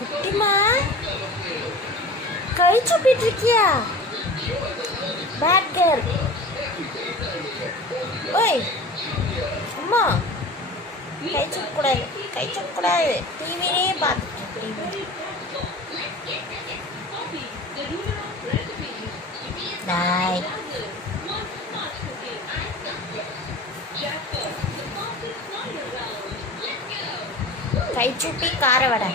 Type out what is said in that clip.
குட்டிமா கை சுப்பிட்டு இருக்கியா? Bad girl. ஓய் அம்மா, கை சுப்பக்கூடாது, கை சுப்பக்கூடாது. டிவிலே பார்த்துட்டு நாய். கை சுப்பி கார வடை.